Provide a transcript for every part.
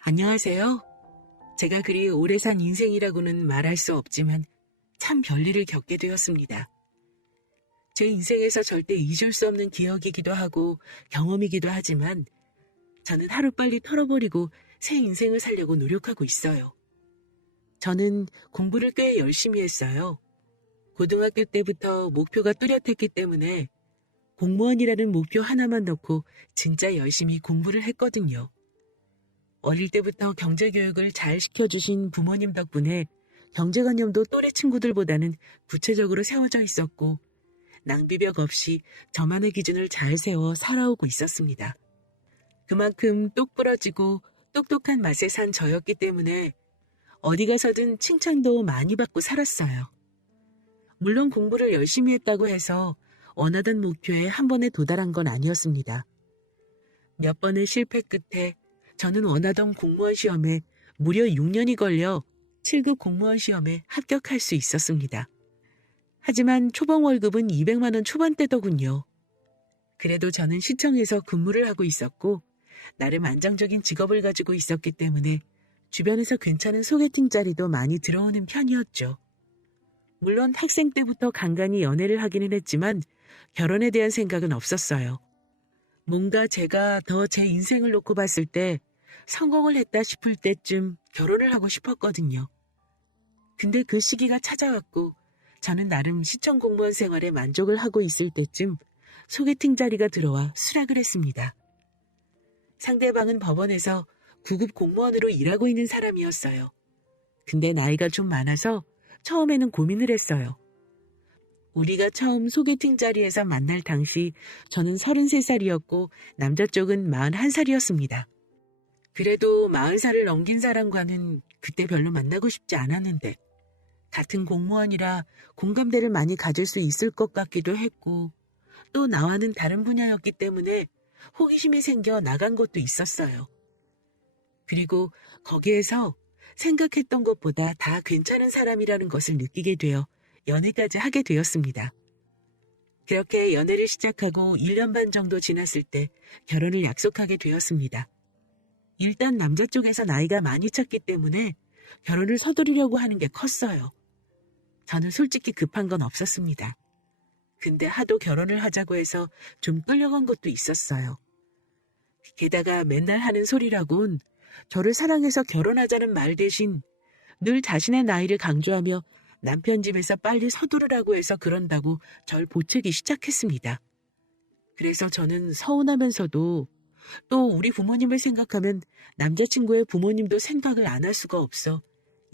안녕하세요. 제가 그리 오래 산 인생이라고는 말할 수 없지만 참 별일을 겪게 되었습니다. 제 인생에서 절대 잊을 수 없는 기억이기도 하고 경험이기도 하지만 저는 하루빨리 털어버리고 새 인생을 살려고 노력하고 있어요. 저는 공부를 꽤 열심히 했어요. 고등학교 때부터 목표가 뚜렷했기 때문에 공무원이라는 목표 하나만 놓고 진짜 열심히 공부를 했거든요. 어릴 때부터 경제교육을 잘 시켜주신 부모님 덕분에 경제관념도 또래 친구들보다는 구체적으로 세워져 있었고 낭비벽 없이 저만의 기준을 잘 세워 살아오고 있었습니다. 그만큼 똑부러지고 똑똑한 맛에 산 저였기 때문에 어디 가서든 칭찬도 많이 받고 살았어요. 물론 공부를 열심히 했다고 해서 원하던 목표에 한 번에 도달한 건 아니었습니다. 몇 번의 실패 끝에 저는 원하던 공무원 시험에 무려 6년이 걸려 7급 공무원 시험에 합격할 수 있었습니다. 하지만 초봉 월급은 200만 원 초반대더군요. 그래도 저는 시청에서 근무를 하고 있었고 나름 안정적인 직업을 가지고 있었기 때문에 주변에서 괜찮은 소개팅 자리도 많이 들어오는 편이었죠. 물론 학생 때부터 간간히 연애를 하기는 했지만 결혼에 대한 생각은 없었어요. 뭔가 제가 더 제 인생을 놓고 봤을 때 성공을 했다 싶을 때쯤 결혼을 하고 싶었거든요. 근데 그 시기가 찾아왔고 저는 나름 시청 공무원 생활에 만족을 하고 있을 때쯤 소개팅 자리가 들어와 수락을 했습니다. 상대방은 법원에서 9급 공무원으로 일하고 있는 사람이었어요. 근데 나이가 좀 많아서 처음에는 고민을 했어요. 우리가 처음 소개팅 자리에서 만날 당시 저는 33살이었고 남자 쪽은 41살이었습니다. 그래도 40살을 넘긴 사람과는 그때 별로 만나고 싶지 않았는데 같은 공무원이라 공감대를 많이 가질 수 있을 것 같기도 했고 또 나와는 다른 분야였기 때문에 호기심이 생겨 나간 것도 있었어요. 그리고 거기에서 생각했던 것보다 다 괜찮은 사람이라는 것을 느끼게 되어 연애까지 하게 되었습니다. 그렇게 연애를 시작하고 1년 반 정도 지났을 때 결혼을 약속하게 되었습니다. 일단 남자 쪽에서 나이가 많이 찼기 때문에 결혼을 서두르려고 하는 게 컸어요. 저는 솔직히 급한 건 없었습니다. 근데 하도 결혼을 하자고 해서 좀 끌려간 것도 있었어요. 게다가 맨날 하는 소리라곤 저를 사랑해서 결혼하자는 말 대신 늘 자신의 나이를 강조하며 남편 집에서 빨리 서두르라고 해서 그런다고 절 보채기 시작했습니다. 그래서 저는 서운하면서도 또 우리 부모님을 생각하면 남자친구의 부모님도 생각을 안 할 수가 없어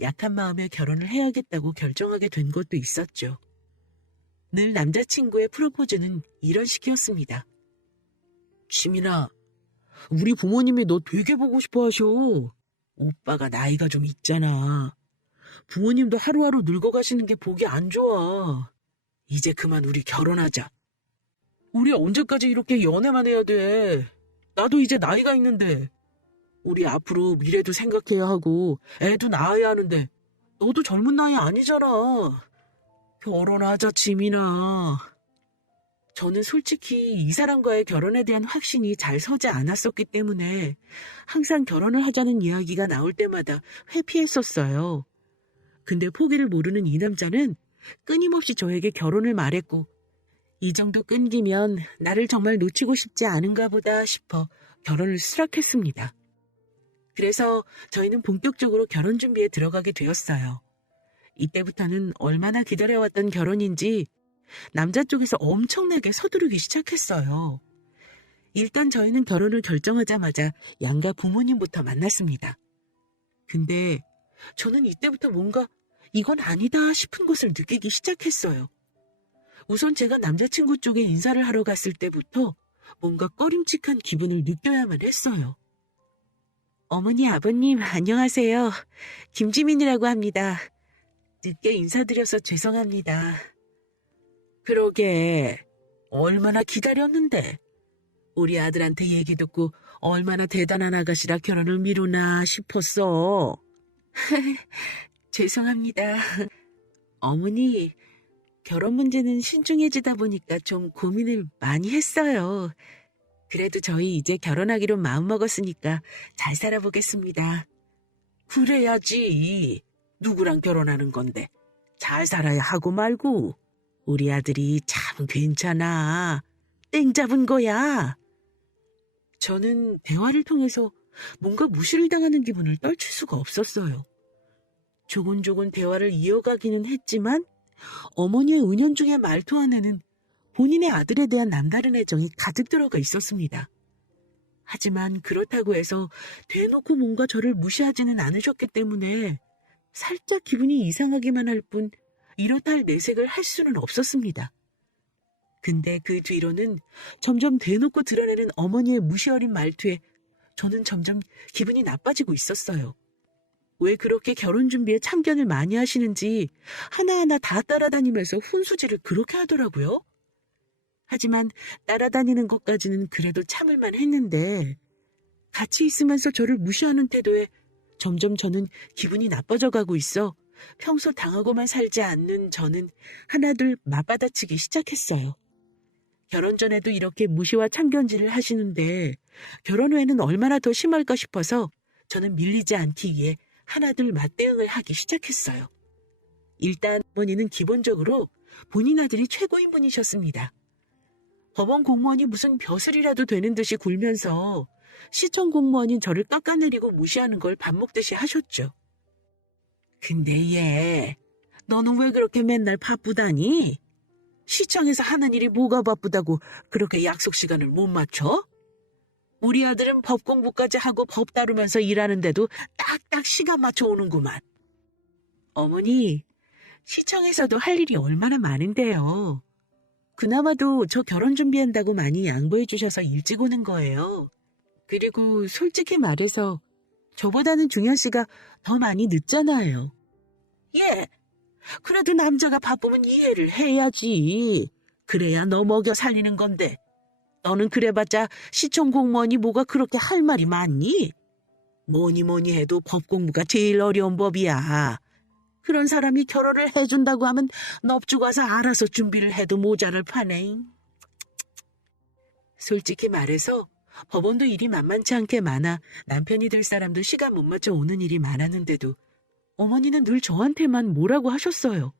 약한 마음에 결혼을 해야겠다고 결정하게 된 것도 있었죠. 늘 남자친구의 프로포즈는 이런 식이었습니다. 지민아, 우리 부모님이 너 되게 보고 싶어 하셔. 오빠가 나이가 좀 있잖아. 부모님도 하루하루 늙어가시는 게 보기 안 좋아. 이제 그만 우리 결혼하자. 우리 언제까지 이렇게 연애만 해야 돼? 나도 이제 나이가 있는데. 우리 앞으로 미래도 생각해야 하고 애도 낳아야 하는데 너도 젊은 나이 아니잖아. 결혼하자, 지민아. 저는 솔직히 이 사람과의 결혼에 대한 확신이 잘 서지 않았었기 때문에 항상 결혼을 하자는 이야기가 나올 때마다 회피했었어요. 근데 포기를 모르는 이 남자는 끊임없이 저에게 결혼을 말했고 이 정도 끈기면 나를 정말 놓치고 싶지 않은가 보다 싶어 결혼을 수락했습니다. 그래서 저희는 본격적으로 결혼 준비에 들어가게 되었어요. 이때부터는 얼마나 기다려왔던 결혼인지 남자 쪽에서 엄청나게 서두르기 시작했어요. 일단 저희는 결혼을 결정하자마자 양가 부모님부터 만났습니다. 근데 저는 이때부터 뭔가 이건 아니다 싶은 것을 느끼기 시작했어요. 우선 제가 남자친구 쪽에 인사를 하러 갔을 때부터 뭔가 꺼림칙한 기분을 느껴야만 했어요. 어머니, 아버님, 안녕하세요. 김지민이라고 합니다. 늦게 인사드려서 죄송합니다. 그러게, 얼마나 기다렸는데. 우리 아들한테 얘기 듣고 얼마나 대단한 아가씨라 결혼을 미루나 싶었어. 죄송합니다. 어머니, 결혼 문제는 신중해지다 보니까 좀 고민을 많이 했어요. 그래도 저희 이제 결혼하기로 마음먹었으니까 잘 살아보겠습니다. 그래야지. 누구랑 결혼하는 건데. 잘 살아야 하고 말고. 우리 아들이 참 괜찮아. 땡 잡은 거야. 저는 대화를 통해서 뭔가 무시를 당하는 기분을 떨칠 수가 없었어요. 조곤조곤 대화를 이어가기는 했지만 어머니의 은연중의 말투 안에는 본인의 아들에 대한 남다른 애정이 가득 들어가 있었습니다. 하지만 그렇다고 해서 대놓고 뭔가 저를 무시하지는 않으셨기 때문에 살짝 기분이 이상하기만 할 뿐 이렇다 할 내색을 할 수는 없었습니다. 근데 그 뒤로는 점점 대놓고 드러내는 어머니의 무시 어린 말투에 저는 점점 기분이 나빠지고 있었어요. 왜 그렇게 결혼 준비에 참견을 많이 하시는지 하나하나 다 따라다니면서 훈수질을 그렇게 하더라고요. 하지만 따라다니는 것까지는 그래도 참을만 했는데 같이 있으면서 저를 무시하는 태도에 점점 저는 기분이 나빠져 가고 있어 평소 당하고만 살지 않는 저는 하나둘 맞받아치기 시작했어요. 결혼 전에도 이렇게 무시와 참견질을 하시는데 결혼 후에는 얼마나 더 심할까 싶어서 저는 밀리지 않기 위해 하나둘 맞대응을 하기 시작했어요. 일단 어머니는 기본적으로 본인 아들이 최고인 분이셨습니다. 법원 공무원이 무슨 벼슬이라도 되는 듯이 굴면서 시청 공무원인 저를 깎아내리고 무시하는 걸 밥 먹듯이 하셨죠. 근데 얘, 너는 왜 그렇게 맨날 바쁘다니? 시청에서 하는 일이 뭐가 바쁘다고 그렇게 약속 시간을 못 맞춰? 우리 아들은 법 공부까지 하고 법 다루면서 일하는데도 딱딱 시간 맞춰 오는구만. 어머니, 시청에서도 할 일이 얼마나 많은데요. 그나마도 저 결혼 준비한다고 많이 양보해 주셔서 일찍 오는 거예요. 그리고 솔직히 말해서 저보다는 중현 씨가 더 많이 늦잖아요. 예, 그래도 남자가 바쁘면 이해를 해야지. 그래야 너 먹여 살리는 건데. 너는 그래봤자 시청 공무원이 뭐가 그렇게 할 말이 많니? 뭐니 해도 법 공부가 제일 어려운 법이야. 그런 사람이 결혼을 해준다고 하면 넙죽 와서 알아서 준비를 해도 모자랄 판에. 솔직히 말해서 법원도 일이 만만치 않게 많아 남편이 될 사람도 시간 못 맞춰 오는 일이 많았는데도 어머니는 늘 저한테만 뭐라고 하셨어요.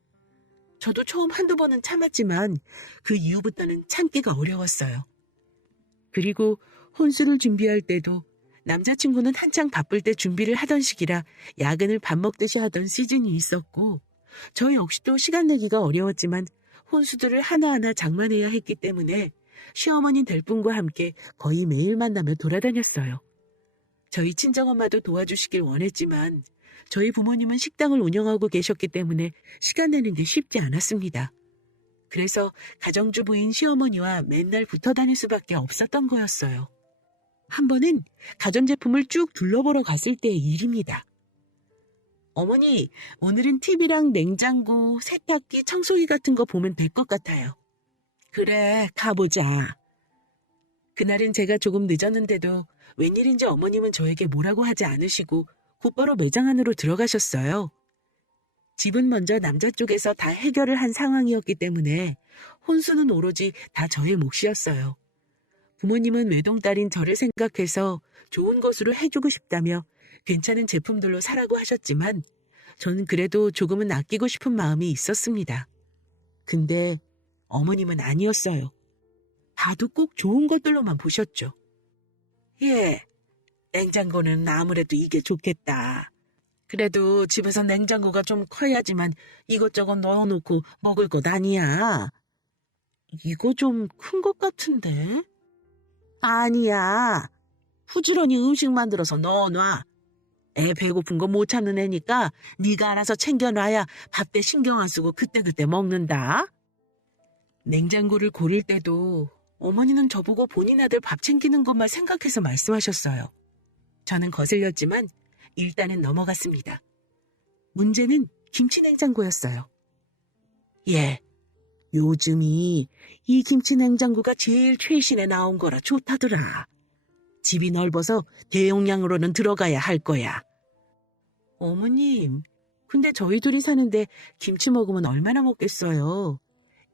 저도 처음 한두 번은 참았지만 그 이후부터는 참기가 어려웠어요. 그리고 혼수를 준비할 때도 남자친구는 한창 바쁠 때 준비를 하던 시기라 야근을 밥 먹듯이 하던 시즌이 있었고 저 역시도 시간 내기가 어려웠지만 혼수들을 하나하나 장만해야 했기 때문에 시어머니 될 분과 함께 거의 매일 만나며 돌아다녔어요. 저희 친정엄마도 도와주시길 원했지만 저희 부모님은 식당을 운영하고 계셨기 때문에 시간 내는 게 쉽지 않았습니다. 그래서 가정주부인 시어머니와 맨날 붙어 다닐 수밖에 없었던 거였어요. 한 번은 가전제품을 쭉 둘러보러 갔을 때의 일입니다. 어머니, 오늘은 TV랑 냉장고, 세탁기, 청소기 같은 거 보면 될 것 같아요. 그래, 가보자. 그날은 제가 조금 늦었는데도 웬일인지 어머님은 저에게 뭐라고 하지 않으시고 곧바로 매장 안으로 들어가셨어요. 집은 먼저 남자 쪽에서 다 해결을 한 상황이었기 때문에 혼수는 오로지 다 저의 몫이었어요. 부모님은 외동딸인 저를 생각해서 좋은 것으로 해주고 싶다며 괜찮은 제품들로 사라고 하셨지만 저는 그래도 조금은 아끼고 싶은 마음이 있었습니다. 근데 어머님은 아니었어요. 봐도 꼭 좋은 것들로만 보셨죠. 예, 냉장고는 아무래도 이게 좋겠다. 그래도 집에서 냉장고가 좀 커야지만 이것저것 넣어놓고 먹을 것 아니야. 이거 좀 큰 것 같은데? 아니야. 부지런히 음식 만들어서 넣어놔. 애 배고픈 거 못 찾는 애니까 네가 알아서 챙겨놔야 밥 때 신경 안 쓰고 그때그때 먹는다. 냉장고를 고를 때도 어머니는 저보고 본인 아들 밥 챙기는 것만 생각해서 말씀하셨어요. 저는 거슬렸지만 일단은 넘어갔습니다. 문제는 김치 냉장고였어요. 예, 요즘이 이 김치 냉장고가 제일 최신에 나온 거라 좋다더라. 집이 넓어서 대용량으로는 들어가야 할 거야. 어머님, 근데 저희 둘이 사는데 김치 먹으면 얼마나 먹겠어요?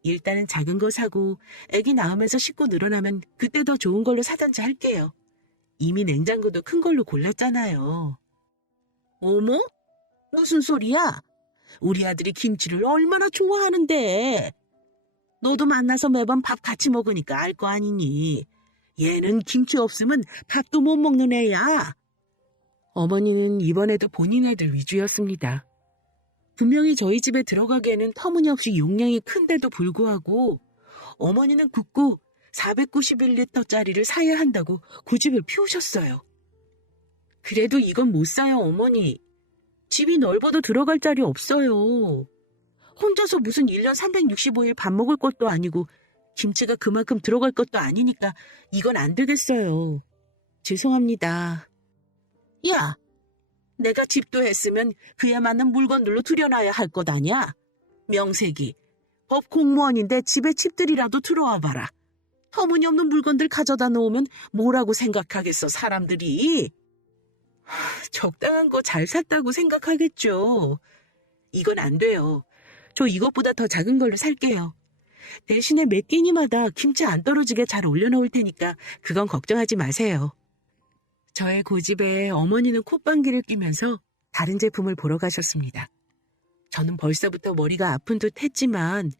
일단은 작은 거 사고 애기 낳으면서 식구 늘어나면 그때 더 좋은 걸로 사든지 할게요. 이미 냉장고도 큰 걸로 골랐잖아요. 어머? 무슨 소리야? 우리 아들이 김치를 얼마나 좋아하는데. 너도 만나서 매번 밥 같이 먹으니까 알 거 아니니. 얘는 김치 없으면 밥도 못 먹는 애야. 어머니는 이번에도 본인 애들 위주였습니다. 분명히 저희 집에 들어가기에는 터무니없이 용량이 큰데도 불구하고 어머니는 굳고 491리터짜리를 사야 한다고 고집을 피우셨어요. 그래도 이건 못 사요, 어머니. 집이 넓어도 들어갈 자리 없어요. 혼자서 무슨 1년 365일 밥 먹을 것도 아니고 김치가 그만큼 들어갈 것도 아니니까 이건 안 되겠어요. 죄송합니다. 야, 내가 집도 했으면 그에 맞는 물건들로 들여놔야 할 것 아냐? 명색이. 법 공무원인데 집에 집들이라도 들어와 봐라. 터무니없는 물건들 가져다 놓으면 뭐라고 생각하겠어, 사람들이. 적당한 거 잘 샀다고 생각하겠죠. 이건 안 돼요. 저 이것보다 더 작은 걸로 살게요. 대신에 몇 끼니마다 김치 안 떨어지게 잘 올려놓을 테니까 그건 걱정하지 마세요. 저의 고집에 어머니는 콧방귀를 뀌면서 다른 제품을 보러 가셨습니다. 저는 벌써부터 머리가 아픈 듯 했지만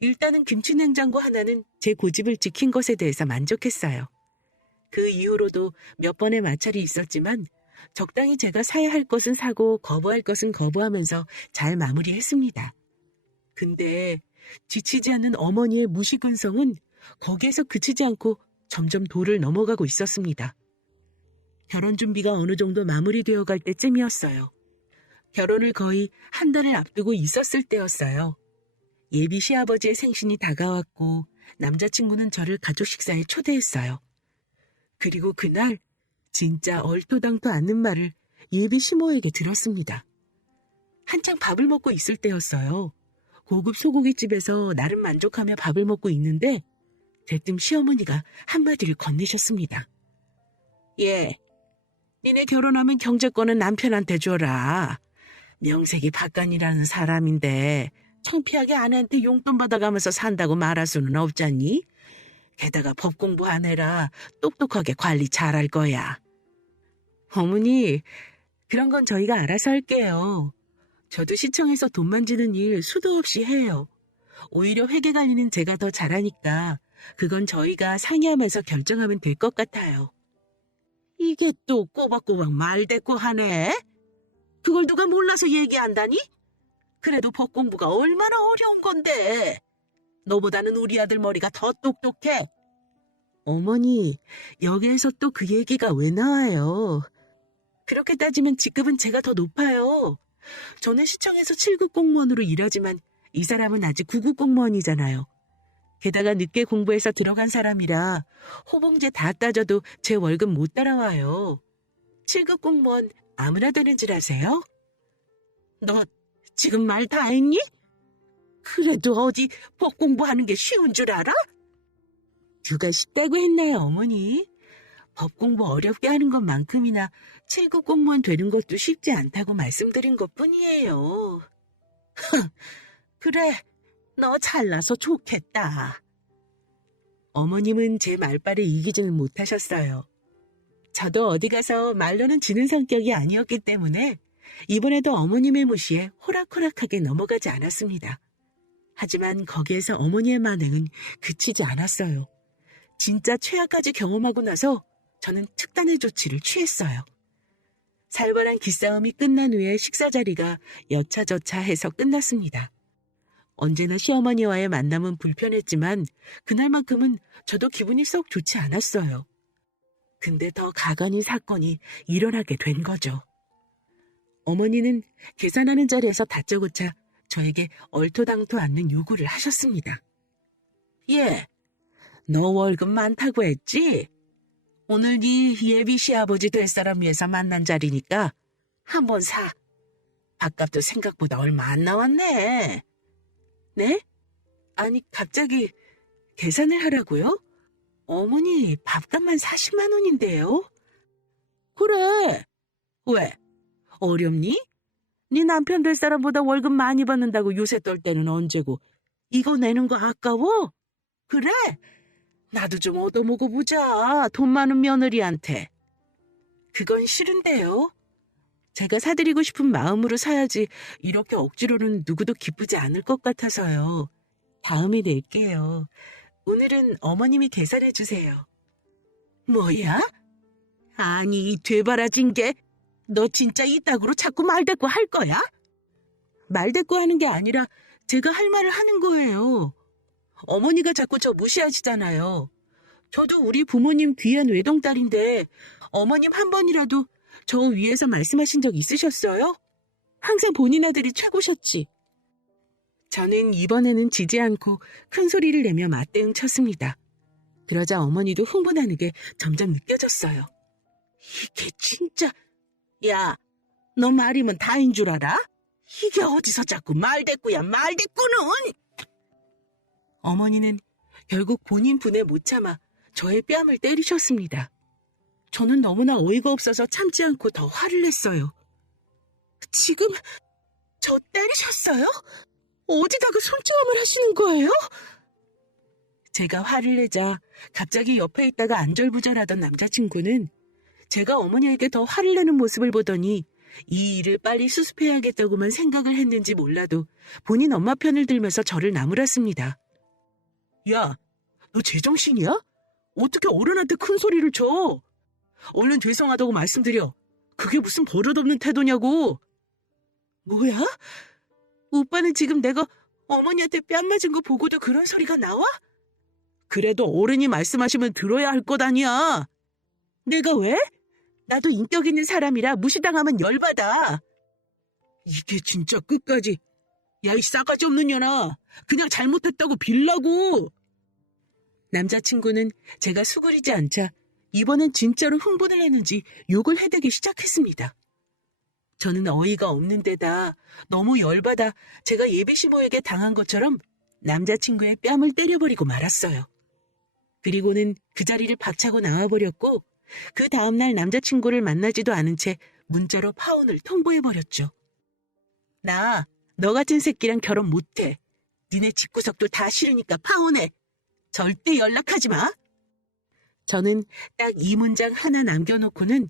일단은 김치냉장고 하나는 제 고집을 지킨 것에 대해서 만족했어요. 그 이후로도 몇 번의 마찰이 있었지만 적당히 제가 사야 할 것은 사고 거부할 것은 거부하면서 잘 마무리했습니다. 근데 지치지 않는 어머니의 무시근성은 거기에서 그치지 않고 점점 도를 넘어가고 있었습니다. 결혼 준비가 어느 정도 마무리되어 갈 때쯤이었어요. 결혼을 거의 한 달을 앞두고 있었을 때였어요. 예비 시아버지의 생신이 다가왔고 남자친구는 저를 가족 식사에 초대했어요. 그리고 그날 진짜 얼토당토 않는 말을 예비 시모에게 들었습니다. 한창 밥을 먹고 있을 때였어요. 고급 소고기집에서 나름 만족하며 밥을 먹고 있는데 대뜸 시어머니가 한마디를 건네셨습니다. 예, 니네 결혼하면 경제권은 남편한테 줘라. 명색이 박간이라는 사람인데 창피하게 아내한테 용돈 받아가면서 산다고 말할 수는 없잖니? 게다가 법 공부 안 해라 똑똑하게 관리 잘할 거야. 어머니, 그런 건 저희가 알아서 할게요. 저도 시청에서 돈 만지는 일 수도 없이 해요. 오히려 회계 관리는 제가 더 잘하니까 그건 저희가 상의하면서 결정하면 될 것 같아요. 이게 또 꼬박꼬박 말대꾸 하네? 그걸 누가 몰라서 얘기한다니? 그래도 법 공부가 얼마나 어려운 건데. 너보다는 우리 아들 머리가 더 똑똑해. 어머니, 여기에서 또 그 얘기가 왜 나와요? 그렇게 따지면 직급은 제가 더 높아요. 저는 시청에서 7급 공무원으로 일하지만 이 사람은 아직 9급 공무원이잖아요. 게다가 늦게 공부해서 들어간 사람이라 호봉제 다 따져도 제 월급 못 따라와요. 7급 공무원 아무나 되는 줄 아세요? 너 지금 말 다 했니? 그래도 어디 법 공부하는 게 쉬운 줄 알아? 누가 쉽다고 했나요, 어머니? 법 공부 어렵게 하는 것만큼이나 7급 공무원 되는 것도 쉽지 않다고 말씀드린 것뿐이에요. 그래, 너 잘나서 좋겠다. 어머님은 제 말발에 이기지는 못하셨어요. 저도 어디 가서 말로는 지는 성격이 아니었기 때문에 이번에도 어머님의 무시에 호락호락하게 넘어가지 않았습니다. 하지만 거기에서 어머니의 만행은 그치지 않았어요. 진짜 최악까지 경험하고 나서 저는 특단의 조치를 취했어요. 살벌한 기싸움이 끝난 후에 식사 자리가 여차저차해서 끝났습니다. 언제나 시어머니와의 만남은 불편했지만 그날만큼은 저도 기분이 썩 좋지 않았어요. 근데 더 가관인 사건이 일어나게 된 거죠. 어머니는 계산하는 자리에서 다짜고짜 저에게 얼토당토 않는 요구를 하셨습니다. 예, 너 월급 많다고 했지? 오늘 네 예비 시아버지 될 사람 위해서 만난 자리니까 한번 사. 밥값도 생각보다 얼마 안 나왔네. 네? 아니 갑자기 계산을 하라고요? 어머니 밥값만 40만 원인데요? 그래. 왜? 어렵니? 네 남편 될 사람보다 월급 많이 받는다고 요새 떨 때는 언제고 이거 내는 거 아까워? 그래? 나도 좀 얻어먹어보자. 돈 많은 며느리한테. 그건 싫은데요. 제가 사드리고 싶은 마음으로 사야지 이렇게 억지로는 누구도 기쁘지 않을 것 같아서요. 다음에 낼게요. 오늘은 어머님이 계산해 주세요. 뭐야? 아니, 이 되바라진 게 너 진짜 이따구로 자꾸 말대꾸 할 거야? 말대꾸 하는 게 아니라 제가 할 말을 하는 거예요. 어머니가 자꾸 저 무시하시잖아요. 저도 우리 부모님 귀한 외동딸인데 어머님 한 번이라도 저 위해서 말씀하신 적 있으셨어요? 항상 본인 아들이 최고셨지. 저는 이번에는 지지 않고 큰 소리를 내며 맞대응 쳤습니다. 그러자 어머니도 흥분하는 게 점점 느껴졌어요. 이게 진짜... 야, 너 말이면 다인 줄 알아? 이게 어디서 자꾸 말대꾸야, 말대꾸는! 어머니는 결국 본인 분에 못 참아 저의 뺨을 때리셨습니다. 저는 너무나 어이가 없어서 참지 않고 더 화를 냈어요. 지금 저 때리셨어요? 어디다가 손찌검을 하시는 거예요? 제가 화를 내자 갑자기 옆에 있다가 안절부절하던 남자친구는 제가 어머니에게 더 화를 내는 모습을 보더니 이 일을 빨리 수습해야겠다고만 생각을 했는지 몰라도 본인 엄마 편을 들면서 저를 나무랐습니다. 야, 너 제정신이야? 어떻게 어른한테 큰 소리를 쳐? 얼른 죄송하다고 말씀드려. 그게 무슨 버릇없는 태도냐고. 뭐야? 오빠는 지금 내가 어머니한테 뺨 맞은 거 보고도 그런 소리가 나와? 그래도 어른이 말씀하시면 들어야 할 것 아니야. 내가 왜? 나도 인격 있는 사람이라 무시당하면 열받아. 이게 진짜 끝까지. 야, 이 싸가지 없는 년아. 그냥 잘못했다고 빌라고. 남자친구는 제가 수그리지 않자 이번엔 진짜로 흥분을 했는지 욕을 해대기 시작했습니다. 저는 어이가 없는 데다 너무 열받아 제가 예비시모에게 당한 것처럼 남자친구의 뺨을 때려버리고 말았어요. 그리고는 그 자리를 박차고 나와버렸고 그 다음날 남자친구를 만나지도 않은 채 문자로 파혼을 통보해버렸죠. 나 너 같은 새끼랑 결혼 못해. 니네 집구석도 다 싫으니까 파혼해. 절대 연락하지 마. 저는 딱 이 문장 하나 남겨놓고는